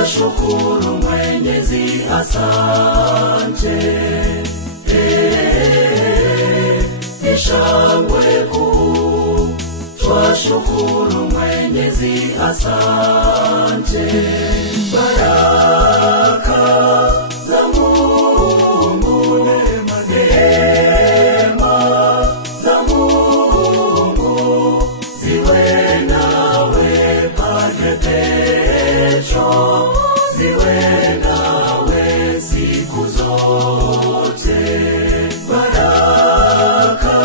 Twashukuru Mwenyezi, asante. Ni shangwe kuu. Twashukuru Mwenyezi, asante. Baraka za Mungu, neema za Mungu ziwe nawe Padre Petro, ziwe nawe siku zote. Baraka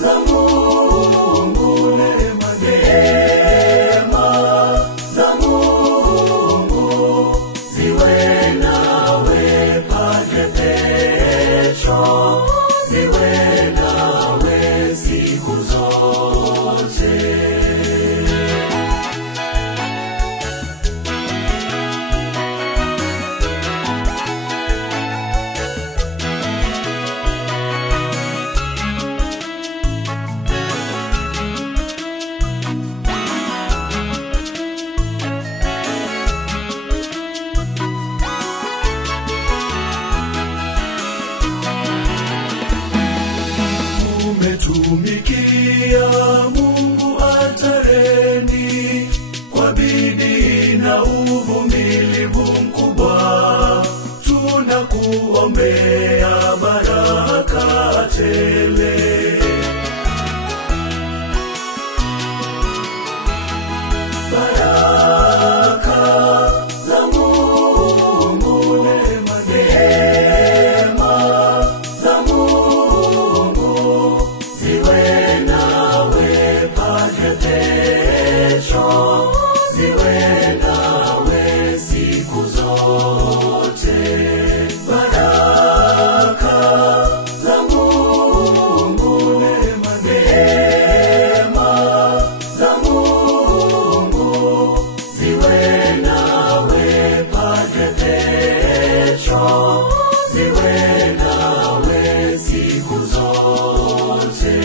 za Mungu, neema za Mungu ziwe nawe Padre Petro, ziwe nawe siku zote. Tumikia Mungu altareni kwa bidii na uvumilivu mkubwa. Tunakuombea baraka tele. Baraka za Mungu, neema za Mungu ziwe nawe Padre Petro, ziwe nawe siku zote. Baraka za Mungu, neema za Mungu ziwe nawe Padre Petro, ziwe nawe siku zote.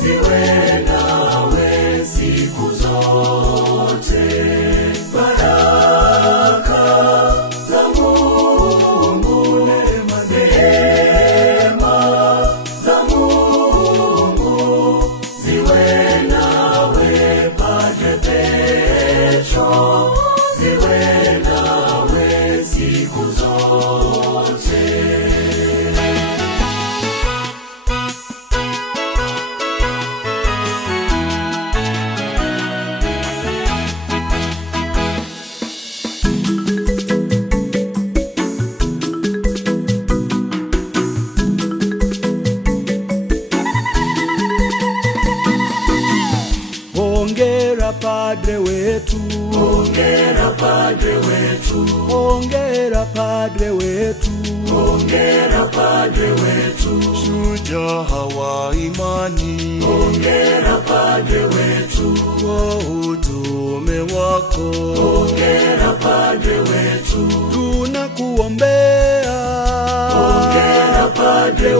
Ziwe nawe siku zote. Baraka za Mungu, neema za Mungu ziwe nawe Padre Petro, ziwe nawe siku zote. Hongera Padre wetu, hongera Padre wetu, hongera Padre wetu, hongera Padre wetu, shujaa wa imani, hongera Padre wetu, kwa utume wako, hongera Padre wetu, tunakuombea, hongera Padre